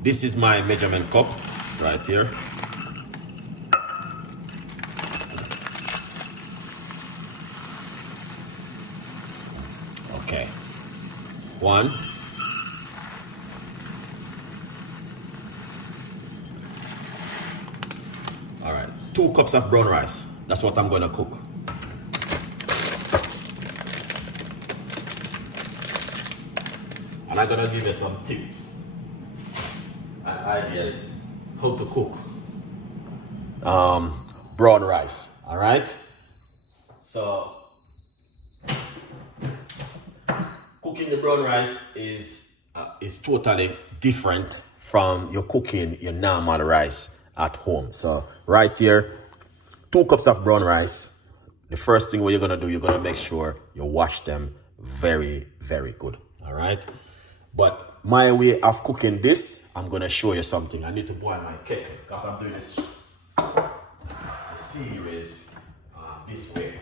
This is my measurement cup right here. Okay. 1. All right. 2 cups of brown rice. That's what I'm gonna cook. And I'm gonna give you some tips and ideas how to cook brown rice. All right. So cooking the brown rice is totally different from your cooking your normal rice at home. So right here, 2 cups of brown rice. The first thing what you're gonna do, you're gonna make sure you wash them very, very good. All right. But my way of cooking this, I'm gonna show you something. I need to boil my kettle because I'm doing this series this way.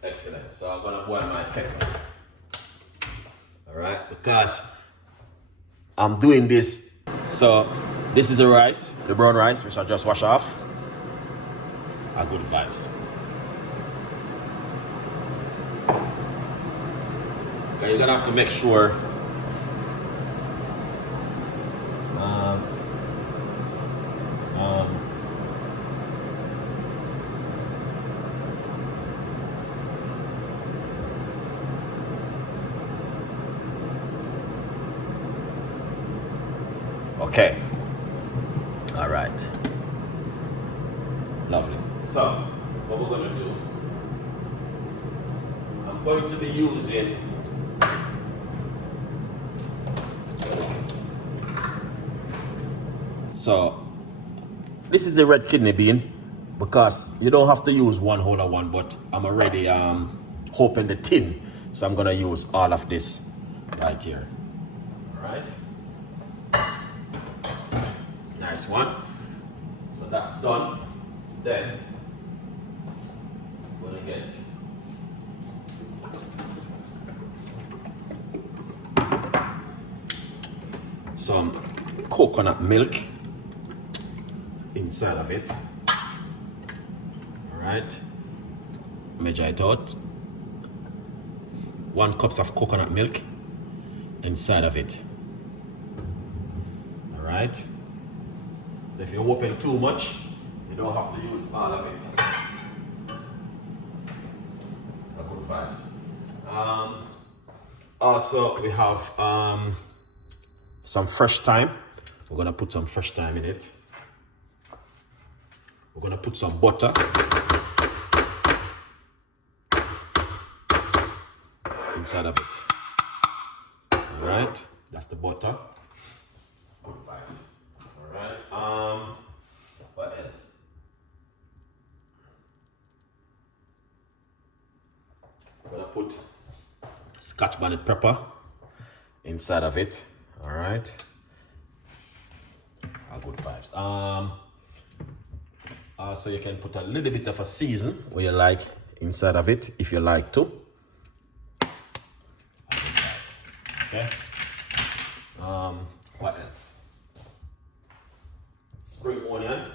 Excellent. So I'm gonna boil my kettle. All right, because I'm doing this. So this is the rice, the brown rice, which I just wash off. A good vibes. Okay, you're gonna have to make sure okay. All right. Lovely. So, what we're going to do, I'm going to be using so this is the red kidney bean because you don't have to use one whole of one, but I'm already hoping the tin, so I'm going to use all of this right here. All right. Nice one. So that's done. Then I'm gonna get some coconut milk inside of it. All right. Measure it out. 1 cup of coconut milk inside of it. All right. So if you open too much, you don't have to use all of it. A good vibes. Also, we have some fresh thyme. We're gonna put some fresh thyme in it. We're gonna put some butter inside of it. All right, that's the butter. Good vibes. All right. What else? I'm gonna put Scotch bonnet pepper inside of it. All right. Good vibes. So you can put a little bit of a season where you like inside of it if you like to. Good vibes. Okay. What else? Spring onion.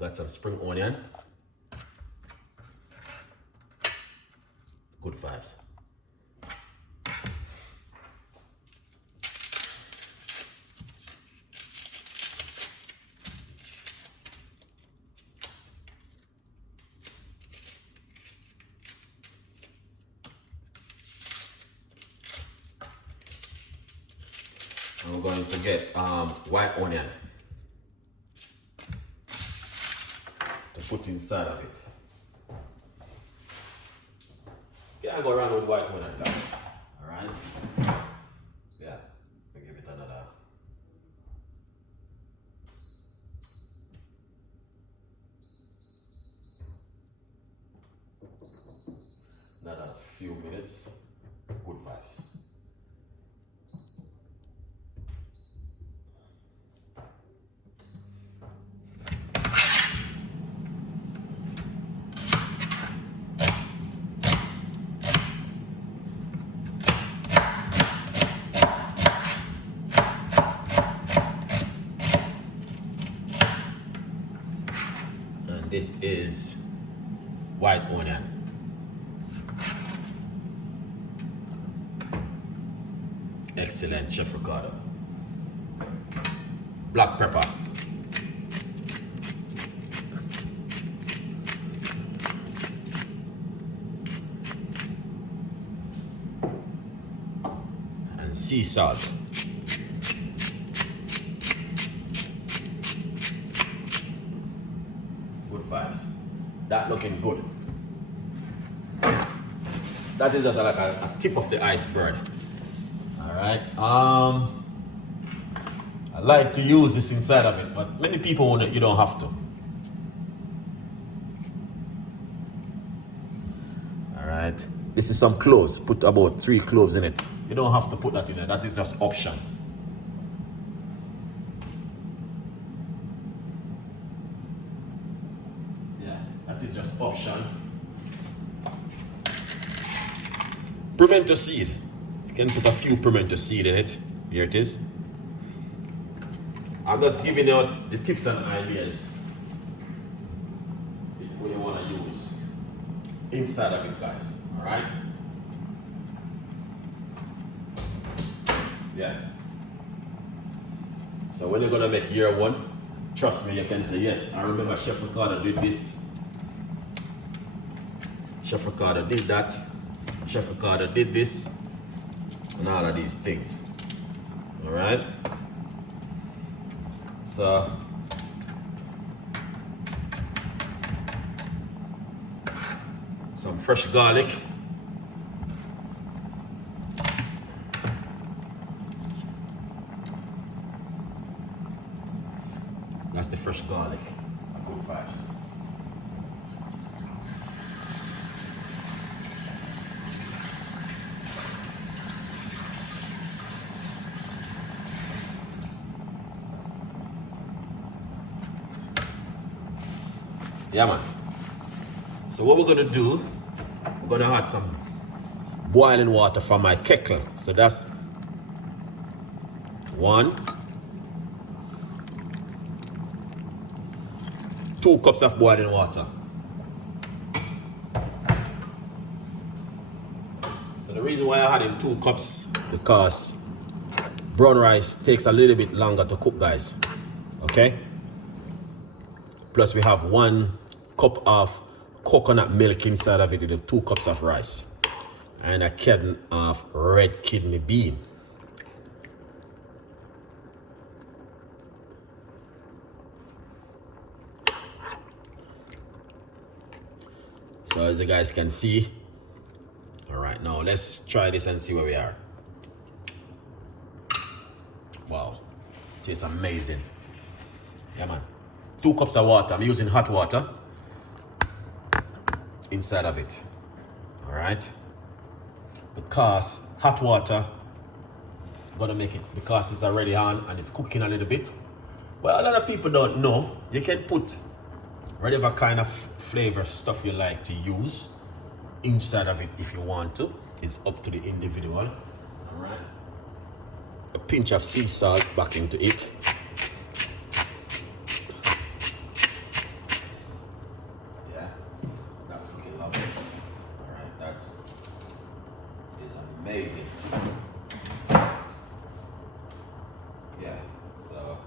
Got some spring onion. Good vibes. And we're going to get white onion. put inside of it. Yeah, I go around with white one and guys. Alright? Yeah, we give it another few minutes. Good vibes. And this is white onion. Excellent, Chef Ricardo. Black pepper. And sea salt. Good vibes. That looking good. That is just like a tip of the iceberg. Alright, I like to use this inside of it, but many people want it, you don't have to. Alright, this is some cloves. Put about 3 cloves in it. You don't have to put that in there, that is just option. Yeah, that is just option. Pimento seed. You can put a few pimento seed in it. Here it is. I'm just giving out the tips and ideas what you want to use inside of it, guys. Alright? Yeah. So when you're gonna make year one, trust me, you can say, yes, I remember Chef Ricardo did this. Chef Ricardo did that. Chef Ricardo did this. And all of these things. Alright? So some fresh garlic. That's the fresh garlic. Good vibes. Yeah, man. So what we're gonna do, we're gonna add some boiling water from my kettle. So that's 1, 2 cups of boiling water. So the reason why I added 2 cups, because brown rice takes a little bit longer to cook, guys. Okay? Plus we have 1 cup of coconut milk inside of it with 2 cups of rice. And a can of red kidney bean. So as you guys can see, all right, now let's try this and see where we are. Wow, tastes amazing. Yeah, man. 2 cups of water. I'm using hot water inside of it. All right, because hot water gonna make it, because it's already on and it's cooking a little bit. Well, a lot of people don't know. You can put whatever kind of flavor stuff you like to use inside of it if you want to. It's up to the individual. All right, a pinch of sea salt back into it. Yeah, that's looking lovely. All right, that is amazing. Yeah, so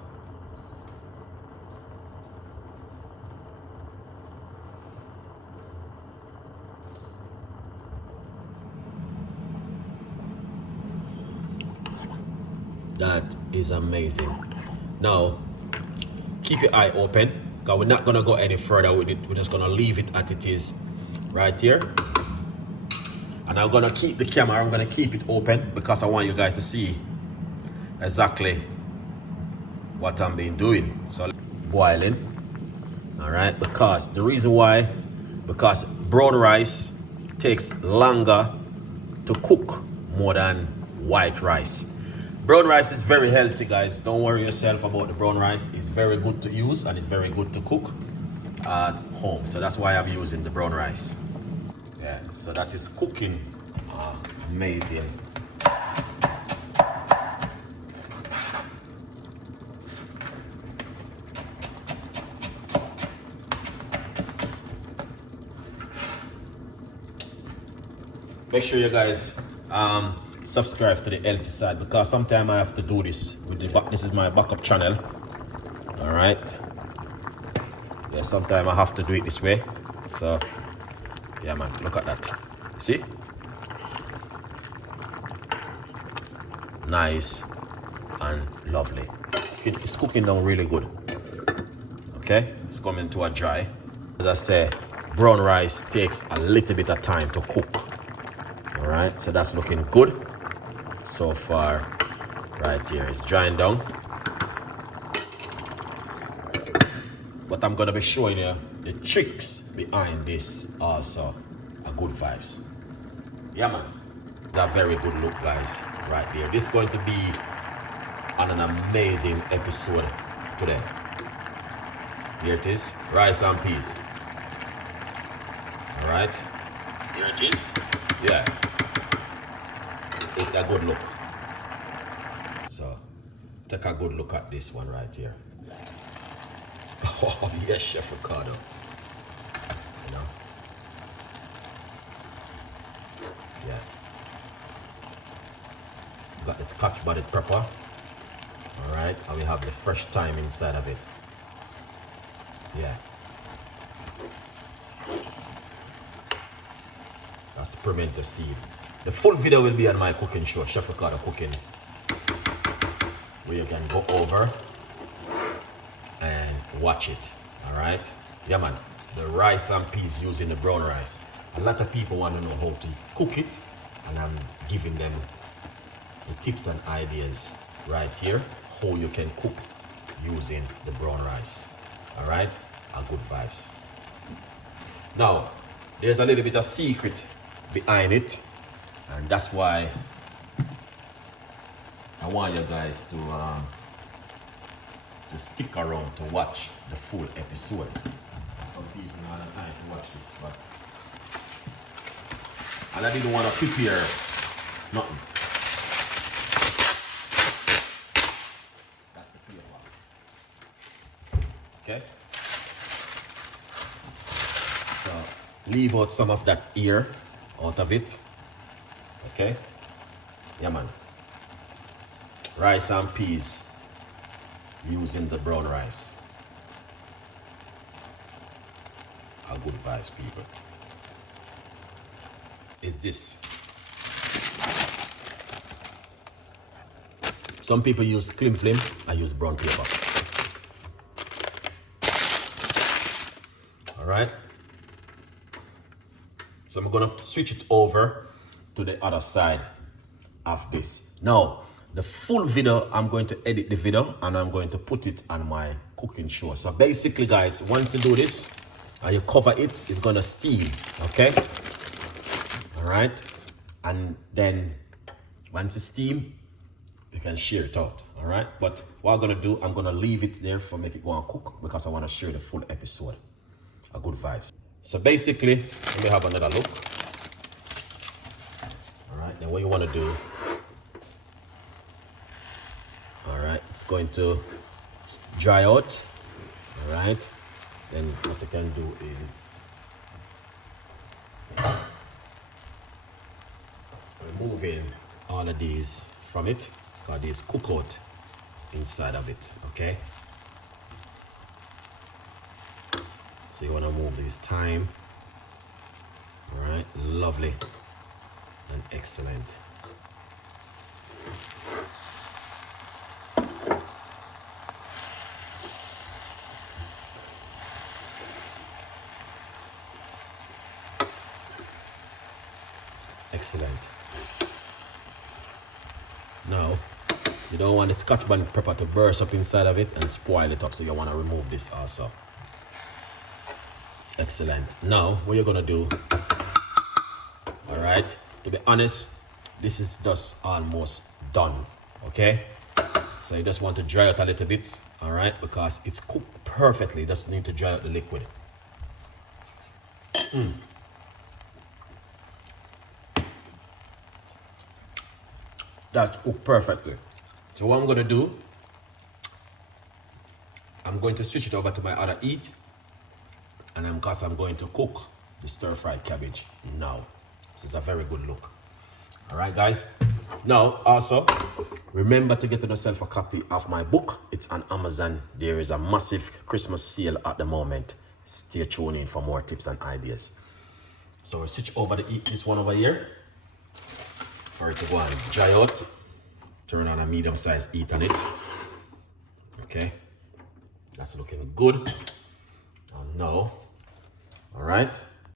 that is amazing. Now keep your eye open because we're not gonna go any further with it. We're just gonna leave it as it is right here. And I'm gonna keep the camera, I'm gonna keep it open because I want you guys to see exactly what I'm been doing. So boiling, all right, because the reason why, because brown rice takes longer to cook more than white rice. Brown rice is very healthy, guys. Don't worry yourself about the brown rice. It's very good to use and it's very good to cook at home. So that's why I'm using the brown rice. Yeah, so that is cooking amazing. Make sure you guys subscribe to the healthy side because sometimes I have to do this with the this is my backup channel. All right. Yeah, sometimes I have to do it this way. So yeah, man, look at that. See? Nice and lovely. It's cooking down really good. Okay, it's coming to a dry. As I say, brown rice takes a little bit of time to cook. All right, so that's looking good so far. Right here, it's drying down. But I'm gonna be showing you the tricks behind this also. A good vibes. Yeah, man. It's a very good look, guys, right here. This is going to be on an amazing episode today. Here it is, rice and peas. All right, here it is. Yeah, it's a good look. So take a good look at this one right here. Oh yes, Chef Ricardo. You know, yeah. Got the scotch bonnet pepper. All right, and we have the fresh thyme inside of it. Yeah. That's pimento seed. The full video will be on my cooking show, Chef Ricardo Cooking, where you can go over and watch it. All right. Yeah, man. The rice and peas using the brown rice. A lot of people want to know how to cook it, and I'm giving them the tips and ideas right here how you can cook using the brown rice. All right, a good vibes. Now there's a little bit of secret behind it, and that's why I want you guys to stick around to watch the full episode. Some people don't have time to watch this, but and I didn't want to prepare nothing. That's the clear one. Okay. So leave out some of that ear out of it. Okay. Yeah, man. Rice and peas using the brown rice. A good vibes, people. Is this. Some people use cling film, I use brown paper. All right. So I'm gonna switch it over to the other side of this. Now, the full video, I'm going to edit the video and I'm going to put it on my cooking show. So basically, guys, once you do this and you cover it, it's gonna steam, okay? All right. And then once it's steam, you can share it out, all right? But what I'm gonna do, I'm gonna leave it there for make it go and cook because I wanna share the full episode. A good vibes. So basically, let me have another look. All right, then what you wanna do, all right, it's going to dry out, all right? Then what you can do is removing all of these from it, for these cook out inside of it, okay? So you want to move this thyme. All right, lovely and excellent. Excellent. Now, you don't want the Scotch bonnet pepper to burst up inside of it and spoil it up, so you want to remove this also. Excellent. Now, what you're gonna do, all right, to be honest, this is just almost done, okay? So you just want to dry out a little bit, all right, because it's cooked perfectly. You just need to dry out the liquid. That's cooked perfectly. So what I'm gonna do, I'm going to switch it over to my other eat, and I'm going to cook the stir-fried cabbage now. So it's a very good look. All right, guys. Now, also, remember to get yourself a copy of my book. It's on Amazon. There is a massive Christmas sale at the moment. Stay tuned in for more tips and ideas. So we'll switch over to this one over here for it to go and dry out. Turn on a medium-sized heat on it. Okay, that's looking good. And now, all right.